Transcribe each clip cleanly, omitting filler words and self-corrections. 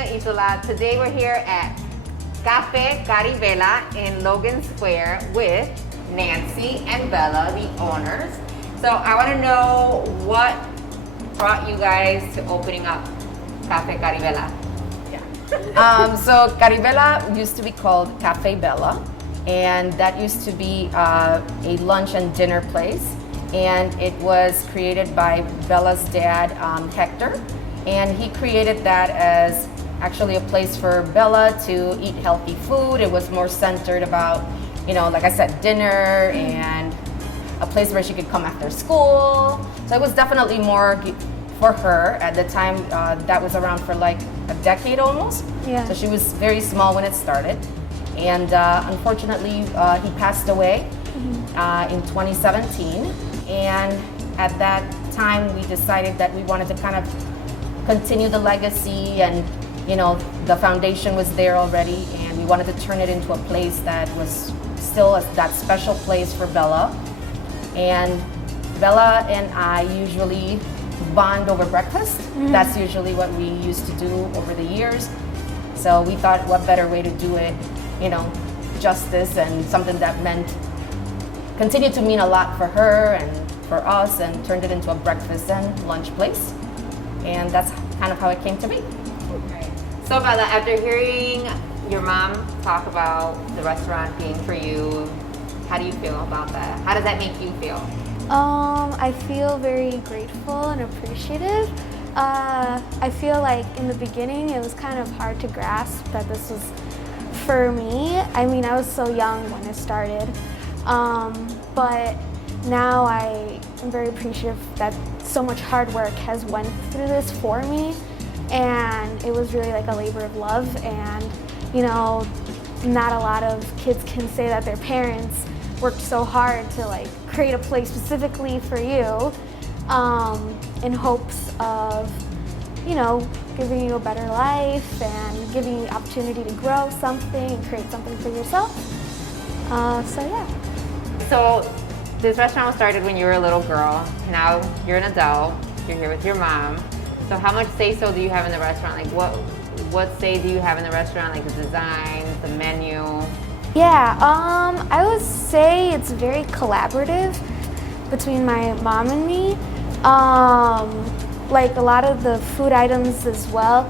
Cristina Eats A Lot. Today we're here at Cafe Caribella in Logan Square with Nancy and Bella, the owners. So I want to know what brought you guys to opening up Cafe Caribella. So Caribella used to be called Cafe Bella, and that used to be a lunch and dinner place. And it was created by Bella's dad, Hector, and he created that as actually a place for Bella to eat healthy food. It was more centered about, like I said, dinner and a place where she could come after school. So it was definitely more for her at the time. That was around for like a decade almost. Yeah. So she was very small when it started. And unfortunately, he passed away in 2017. And at that time, we decided that we wanted to kind of continue the legacy, and the foundation was there already, and we wanted to turn it into a place that was still that special place for Bella. And Bella and I usually bond over breakfast. That's usually what we used to do over the years. So we thought, what better way to do it, justice, and something that continued to mean a lot for her and for us, and turned it into a breakfast and lunch place. And that's kind of how it came to be. Right. So Bella, after hearing your mom talk about the restaurant being for you, how do you feel about that? How does that make you feel? I feel very grateful and appreciative. I feel like in the beginning it was kind of hard to grasp that this was for me. I mean, I was so young when it started, but now I am very appreciative that so much hard work has went through this for me, and it was really like a labor of love. And not a lot of kids can say that their parents worked so hard to like create a place specifically for you, in hopes of giving you a better life and giving you the opportunity to grow something and create something for yourself. So yeah. So this restaurant started when you were a little girl. Now you're an adult. You're here with your mom. So how much say-so do you have in the restaurant? Like what say do you have in the restaurant? Like the design, the menu? Yeah, I would say it's very collaborative between my mom and me. Like a lot of the food items as well,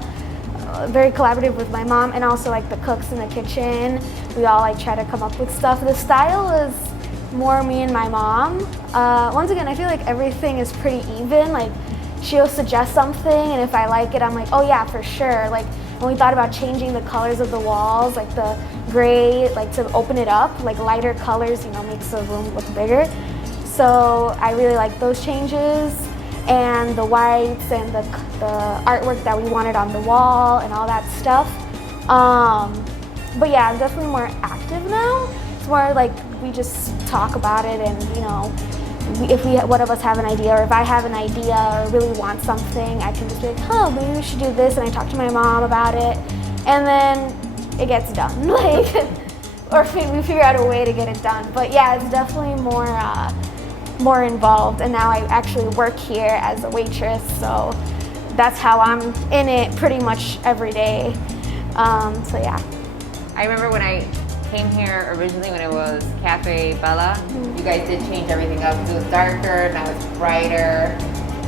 very collaborative with my mom, and also like the cooks in the kitchen. We all like try to come up with stuff. The style is more me and my mom. Once again, I feel like everything is pretty even. Like she'll suggest something, and if I like it, I'm like, oh yeah, for sure. Like when we thought about changing the colors of the walls, like the gray, like to open it up, like lighter colors, makes the room look bigger. So I really like those changes, and the whites and the artwork that we wanted on the wall and all that stuff. But yeah, I'm definitely more active now. It's more like we just talk about it, and if one of us have an idea, or if I have an idea or really want something, I can just be like, oh, maybe we should do this, and I talk to my mom about it, and then it gets done. Like, or we figure out a way to get it done. But yeah, it's definitely more involved, and now I actually work here as a waitress, so that's how I'm in it pretty much every day. So yeah. I remember when I came here originally when it was Cafe Bella, you guys did change everything up. It was darker, now it's brighter,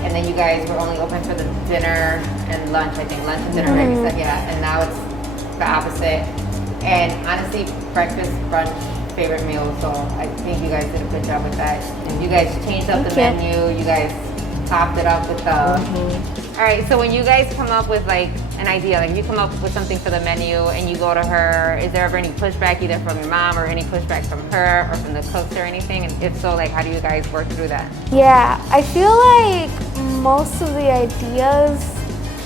and then you guys were only open for the dinner and lunch, I think. Lunch and dinner, right? You said, yeah, and now it's the opposite. And honestly, breakfast, brunch, favorite meal, so I think you guys did a good job with that. And you guys changed up the menu, you guys topped it up with the... All right, so when you guys come up with like an idea, like you come up with something for the menu and you go to her, is there ever any pushback either from your mom or any pushback from her or from the cooks or anything? And if so, like how do you guys work through that? Yeah, I feel like most of the ideas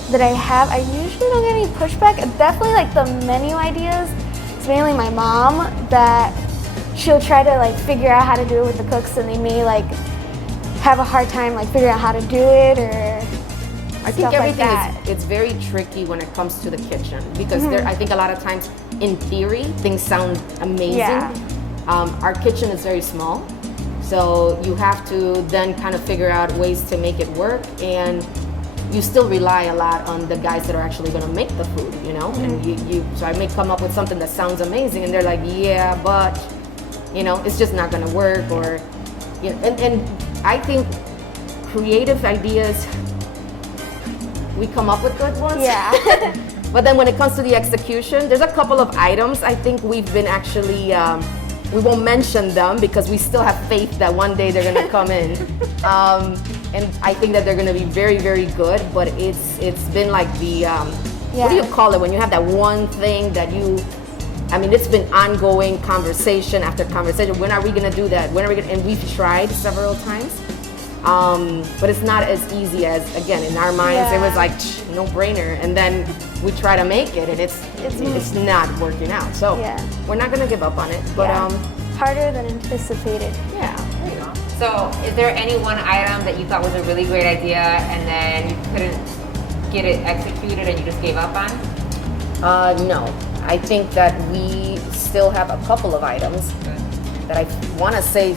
that I have, I usually don't get any pushback. Definitely like the menu ideas, it's mainly my mom that she'll try to like figure out how to do it with the cooks, and they may like have a hard time like figuring out how to do it, or I think everything like it's very tricky when it comes to the kitchen, because I think a lot of times in theory things sound amazing. Yeah. Our kitchen is very small, so you have to then kind of figure out ways to make it work, and you still rely a lot on the guys that are actually going to make the food, you know. And so I may come up with something that sounds amazing, and they're like, yeah, but you know, it's just not going to work, or you know. And I think creative ideas, we come up with good ones. Yeah. But then when it comes to the execution, there's a couple of items I think we've been actually, we won't mention them because we still have faith that one day they're gonna come in. And I think that they're gonna be very, very good, but it's been like the, what do you call it, when you have that one thing that you, I mean, it's been ongoing conversation after conversation. When are we gonna do that? When are we gonna, and we've tried several times. But it's not as easy as, again, in our minds, it was like no brainer, and then we try to make it, and it's not working out. So we're not gonna give up on it, but harder than anticipated. Yeah, there you go. So is there any one item that you thought was a really great idea and then you couldn't get it executed and you just gave up on? No, I think that we still have a couple of items that I want to say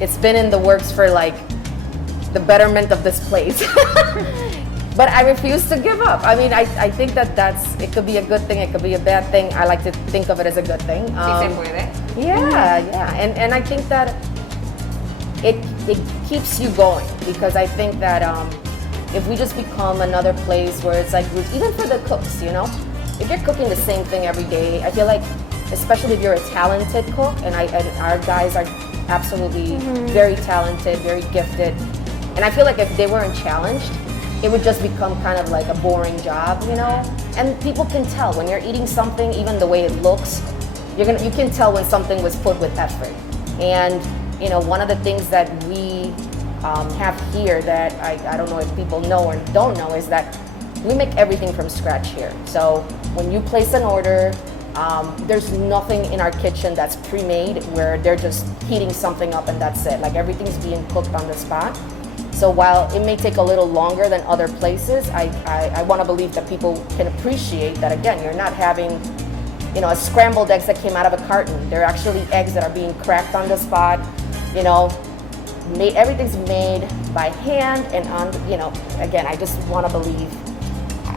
it's been in the works for like the betterment of this place. But I refuse to give up. I mean, I think that it could be a good thing, it could be a bad thing. I like to think of it as a good thing. Yeah. And I think that it keeps you going, because I think that if we just become another place where it's like, even for the cooks, you know, if you're cooking the same thing every day, I feel like, especially if you're a talented cook, and our guys are absolutely very talented, very gifted. And I feel like if they weren't challenged, it would just become kind of like a boring job, you know? And people can tell when you're eating something, even the way it looks, you can tell when something was put with effort. And, you know, one of the things that we have here that I don't know if people know or don't know is that we make everything from scratch here. So when you place an order, there's nothing in our kitchen that's pre-made where they're just heating something up and that's it. Like, everything's being cooked on the spot. So while it may take a little longer than other places, I want to believe that people can appreciate that, again, you're not having, you know, a scrambled eggs that came out of a carton. They're actually eggs that are being cracked on the spot, you know. Everything's made by hand and on, you know, again, I just want to believe,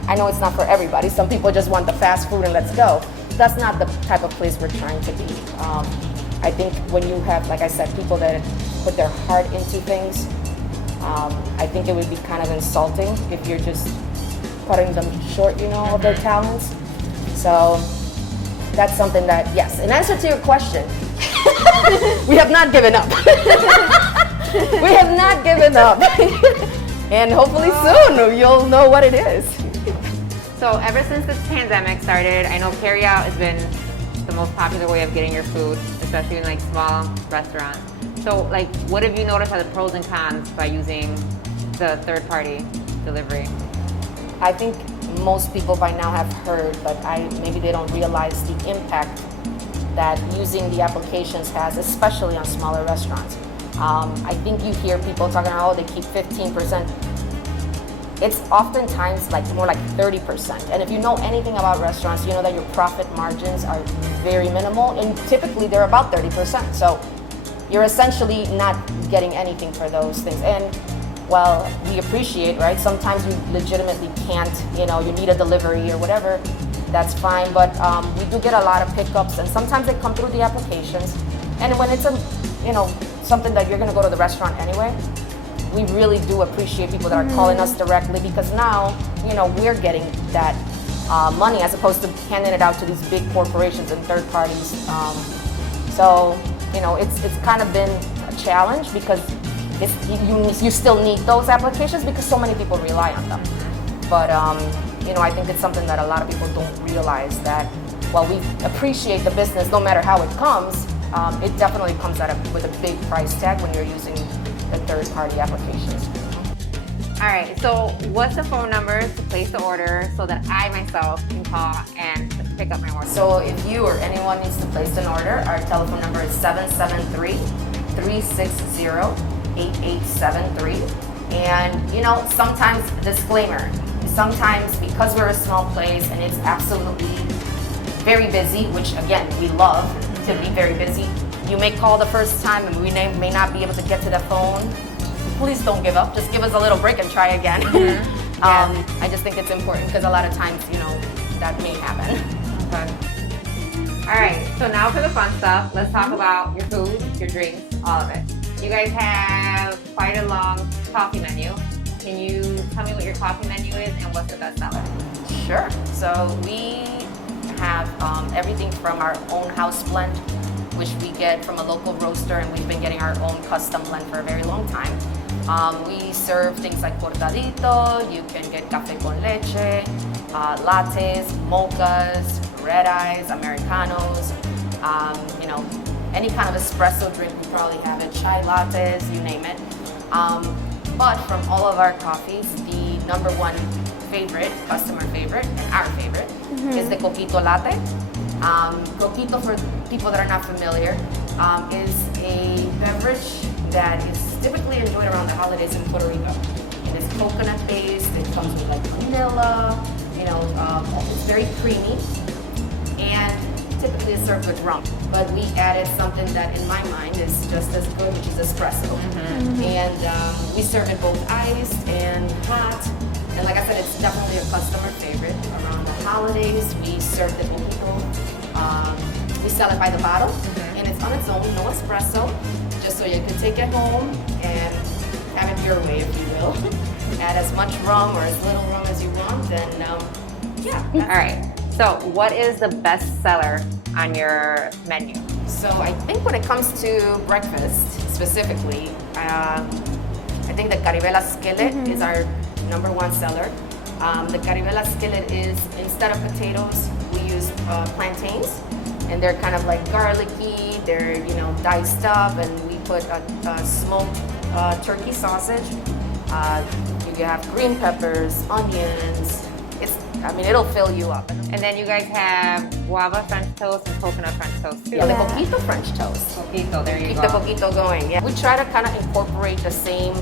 I know it's not for everybody. Some people just want the fast food and let's go. That's not the type of place we're trying to be. I think when you have, like I said, people that put their heart into things, I think it would be kind of insulting if you're just cutting them short, you know, of their talents. So that's something that, yes, in answer to your question, we have not given up. We have not given up. And hopefully soon you'll know what it is. So ever since this pandemic started, I know carryout has been the most popular way of getting your food, especially in like small restaurants. So like, what have you noticed are the pros and cons by using the third-party delivery? I think most people by now have heard, but maybe they don't realize the impact that using the applications has, especially on smaller restaurants. I think you hear people talking about, oh, they keep 15%. It's oftentimes like more like 30%. And if you know anything about restaurants, you know that your profit margins are very minimal, and typically they're about 30%. So you're essentially not getting anything for those things. And while we appreciate, right, sometimes you legitimately can't, you know, you need a delivery or whatever, that's fine. But we do get a lot of pickups, and sometimes they come through the applications. And when it's you know, something that you're gonna go to the restaurant anyway, we really do appreciate people that are calling us directly, because now, you know, we're getting that money as opposed to handing it out to these big corporations and third parties. So, you know, it's kind of been a challenge, because you still need those applications because so many people rely on them. But, you know, I think it's something that a lot of people don't realize, that while we appreciate the business no matter how it comes, it definitely comes with a big price tag when you're using the third-party applications. All right, so what's the phone number to place the order so that I myself can call and pick up my order? So if you or anyone needs to place an order, our telephone number is 773-360-8873. And, you know, sometimes, disclaimer, sometimes because we're a small place and it's absolutely very busy, which again, we love to be very busy, you may call the first time and we may not be able to get to the phone. Please don't give up. Just give us a little break and try again. I just think it's important because a lot of times, you know, that may happen. Okay. All right, so now for the fun stuff. Let's talk about your food, your drinks, all of it. You guys have quite a long coffee menu. Can you tell me what your coffee menu is and what's the best seller? Sure. So we have everything from our own house blend, which we get from a local roaster, and we've been getting our own custom blend for a very long time. We serve things like cortadito, you can get café con leche, lattes, mochas, red eyes, Americanos, you know, any kind of espresso drink, we probably have it, chai lattes, you name it. But from all of our coffees, the number one favorite, customer favorite, and our favorite is the coquito latte. Coquito, for people that are not familiar, is a beverage that is typically enjoyed around the holidays in Puerto Rico. It is coconut based, it comes with like vanilla, you know, it's very creamy, and typically it's served with rum. But we added something that in my mind is just as good, which is espresso. And we serve it both iced and hot. And like I said, it's definitely a customer favorite. Around the holidays, we serve the coquito. We sell it by the bottle, and it's on its own, no espresso, just so you can take it home and have it your way, if you will. Add as much rum or as little rum as you want, and yeah. All right, so what is the best seller on your menu? So I think when it comes to breakfast specifically, I think the Caribella skillet is our number one seller. The Caribella skillet is, instead of potatoes, we use plantains, and they're kind of like garlicky, they're, you know, diced up, and we put a smoked turkey sausage. You have green peppers, onions. I mean, it'll fill you up. And then you guys have guava French toast and coconut French toast too. Yeah, the coquito French toast. Coquito, there you Keep go. the coquito going. Yeah. We try to kind of incorporate the same,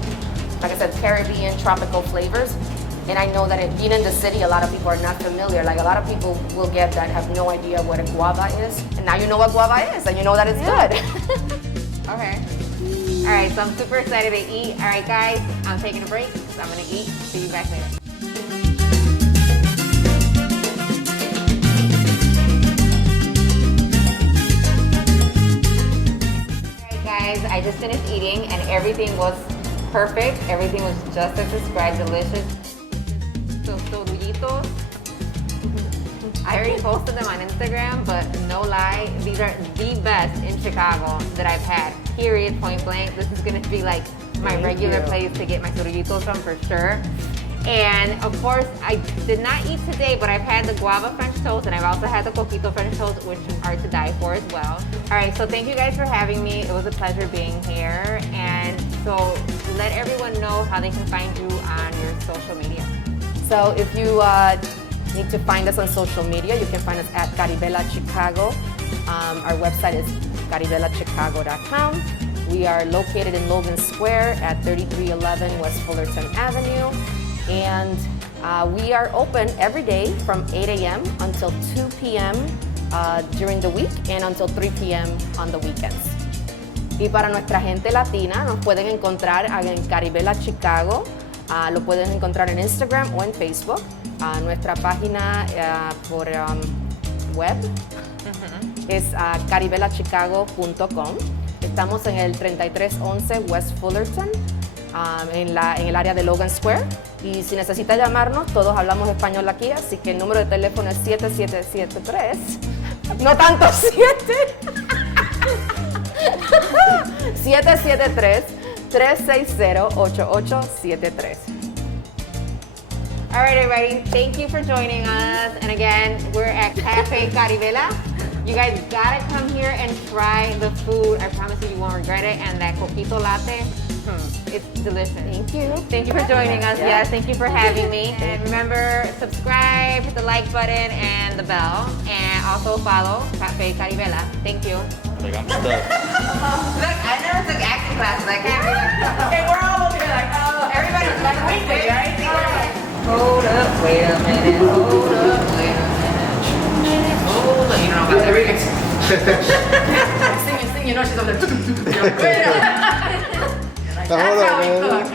like I said, Caribbean tropical flavors. And I know that being in the city, a lot of people are not familiar. Like a lot of people will get that, have no idea what a guava is. And now you know what guava is, and you know that it's good. Okay. All right, so I'm super excited to eat. All right, guys, I'm taking a break because I'm gonna eat. See you back later. All right, guys, I just finished eating and everything was perfect. Everything was just as described, delicious. So torullitos. I already posted them on Instagram, but no lie, these are the best in Chicago that I've had. Period, point blank. This is gonna be like my regular place to get my torullitos from for sure. And of course, I did not eat today, but I've had the guava French toast and I've also had the coquito French toast, which are to die for as well. All right, so thank you guys for having me. It was a pleasure being here. And so let everyone know how they can find you on your social media. So if you need to find us on social media, you can find us at Caribella Chicago. Our website is caribellachicago.com. We are located in Logan Square at 3311 West Fullerton Avenue. And we are open every day from 8 a.m. until 2 p.m. During the week and until 3 p.m. on the weekends. Y para nuestra gente latina, nos pueden encontrar en Caribella Chicago. Lo pueden encontrar en Instagram o en Facebook. Nuestra página por web es caribellachicago.com. Estamos en el 3311 West Fullerton, en el área de Logan Square. Y si necesita llamarnos, todos hablamos español aquí, así que el número de teléfono es 7773. No tanto 7. 773-360-8873. All right, everybody, thank you for joining us. And again, we're at Cafe Caribella. You guys gotta come here and try the food. I promise you won't regret it. And that coquito latte, it's delicious. Thank you. Thank you for joining us. Yes, thank you for having me. And remember, subscribe, hit the like button and the bell. And also follow Cafe Caribella. Thank you. Like I'm stuck. Look, I never took acting classes. I can't be like, okay, we're all over here like, oh, everybody's like, wait, right? Hold up, wait a minute, hold up, wait a minute, hold up. You don't know about that, right? Sing, you know she's over there. That's how we cook.